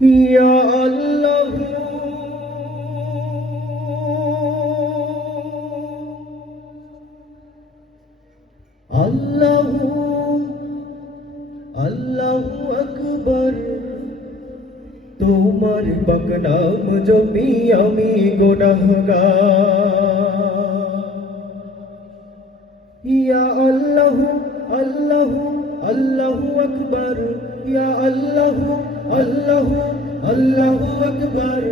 ইয়া আল্লাহ আল্লাহ আল্লাহু আকবার। তোমার পাক নাম জপি আমি গুনাহগার। ইয়া আল্লাহ আল্লাহ আল্লাহু আকবার। ইয়া আল্লাহ আল্লাহ আল্লাহু আকবার।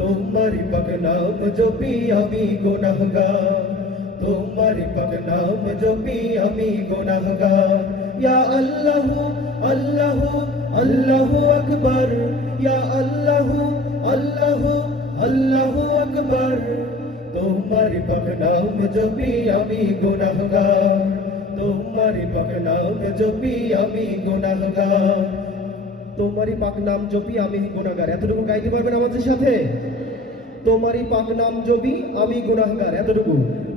তোমার পাক নাম জপি আমি গুনাহগার। তোমার পাক নাম জপি আমি গুনাহগার। ইয়া আল্লাহ আল্লাহ আল্লাহু আকবার। ইয়া আল্লাহ আল্লাহ আল্লাহু আকবার। তোমার পাক নাম জপি আমি গুনাহগার। তোমার পাক নাম জপি আমি গুনাহগার। তোমারই পাক নাম জপি আমি গুনাহগার। এতটুকু গাইতে পারবেন আমাদের সাথে? তোমারই পাক নাম জপি আমি গুনাহগার। এতটুকু।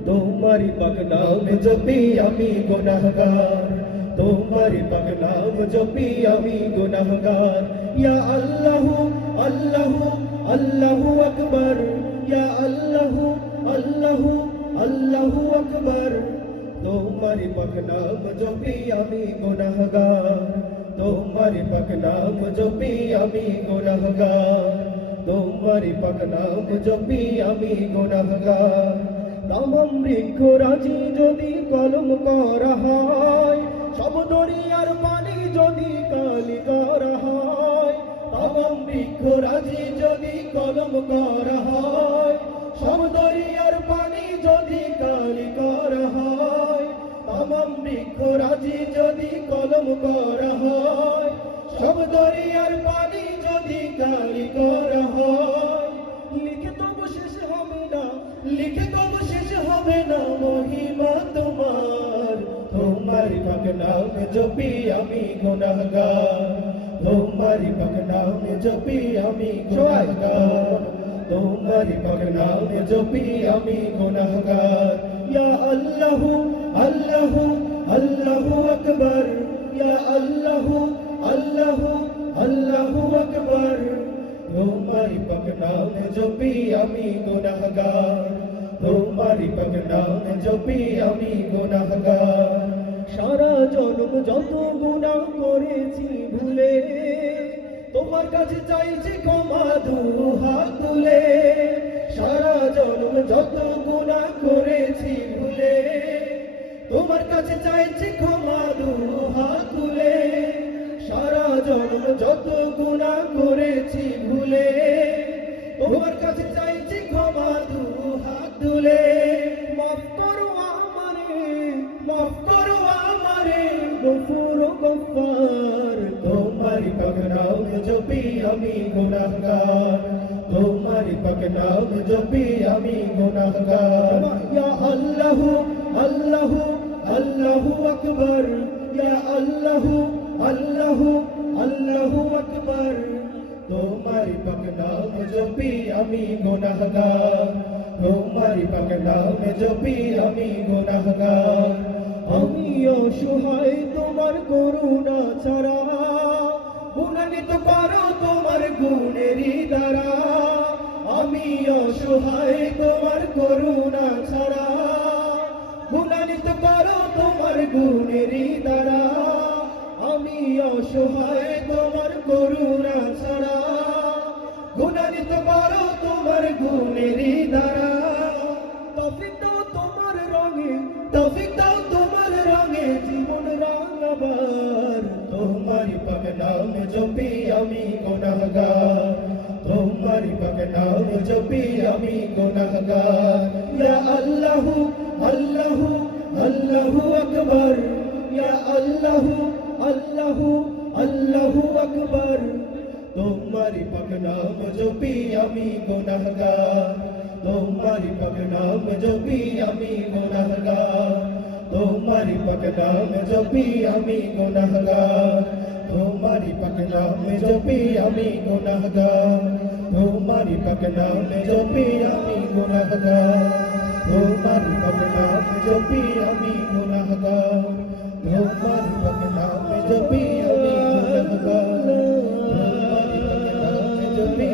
তোমারই পাক নাম জপি আমি গুনাহগার। তোমারই পাক নাম জপি আমি গুনাহগার। ইয়া আল্লাহ আল্লাহ আল্লাহু আকবার। ইয়া আল্লাহ আল্লাহ আল্লাহু আকবার। তোমারই পাক নাম জপি আমি গুনাহগার। তোমারই পাক নাম জপি আমি গুনাহগার। তোমারই পাক নাম জপি আমি গুনাহগার। তামাম বৃক্ষ রাজি যদি কলম করা হয়, সব দরিয়ার পানি যদি কালি করা হয়। তামাম বৃক্ষ রাজি যদি কলম করা হয়, সব দরিয়ার পানি যদি কালি করা হয়। তামাম বৃক্ষ রাজি যদি কলম করা হয়, সব দরিয়ার পানি যদি কালি করা হয়। লিখে তবু শেষ হবে না, লিখে তবু শেষ হবে না মহিমা তোমার। তোমারই পাক নাম জপি আমি গুনাহগার। তোমারই পাক নাম জপি আমি গুনাহগার। তোমারই পাক নাম জপি আমি গুনাহগার। ইয়া আল্লাহ আল্লাহ আল্লাহু আকবার। ইয়া আল্লাহ আল্লাহ আল্লাহু আকবার। তোমারই পাক নাম জপি আমি গুনাহগার। তোমারই পাক নাম জপি আমি গুনাহগার। সারা জন্ম যত গুনাহ করেছি ভুলে, তোমার কাছে চাইছি ক্ষমা দু হাত তুলে। সারা জন্ম যত গুনাহ করেছি ভুলে, তোমার কাছে চাইছি ক্ষমা দু হাত তুলে। সারা জন্ম যত গুনাহ করেছি ভুলে, তোমার কাছে চাইছি ক্ষমা দু হাত তুলে। মাফ করো আমারে, মাফ করো আমারে গফুর গফফার। তোমারই পাক নাম জপি আমি গুনাহগার। তোমারই পাক নাম জপি আমি গুনাহগার। ইয়া আল্লাহ আল্লাহ আল্লাহু আকবার। ইয়া আল্লাহ আল্লাহ আল্লাহু আকবার। তোমারই পাক নাম জপি আমি গুনাহগার। তোমারই পাক নাম জপি আমি গুনাহগার। আমি অসহায় তোমার করুণা ছাড়া, গুণান্বিত করো তোমার গুণেরই দ্বারা। আমি অসহায় তোমার করুণা ছাড়া, গুণান্বিত করো তোমার গুণেরই দ্বারা। আমি অসহায় তোমার করুণা ছাড়া, গুণান্বিত করো তোমার গুণেরই দ্বারা। তৌফিক দাও তোমার রঙে, তৌফিক দাও তোমার রঙে জীবন রাঙাবার। তোমারই পাক নাম জপি আমি গুনাহগার। তোমারই পাক নাম জপি আমি গুনাহগার। ইয়া আল্লাহ আল্লাহ আল্লাহু আকবার। ইয়া আল্লাহ আল্লাহ আল্লাহু আকবার। তোমারই পাক নাম জপি আমি গুনাহগার। তোমারই পাক নাম জপি আমি গুনাহগার। তোমারই পাক নাম জপি আমি গুনাহগার। তোমারই পাক নাম জপি আমি গুনাহগার। তোমারই পাক নাম জপি আমি গুনাহগার। তোমারই পাক নাম জপি আমি গুনাহগার। তোমারই পাক নাম জপি আমি গুনাহগার। তোমারই পাক নাম তুমি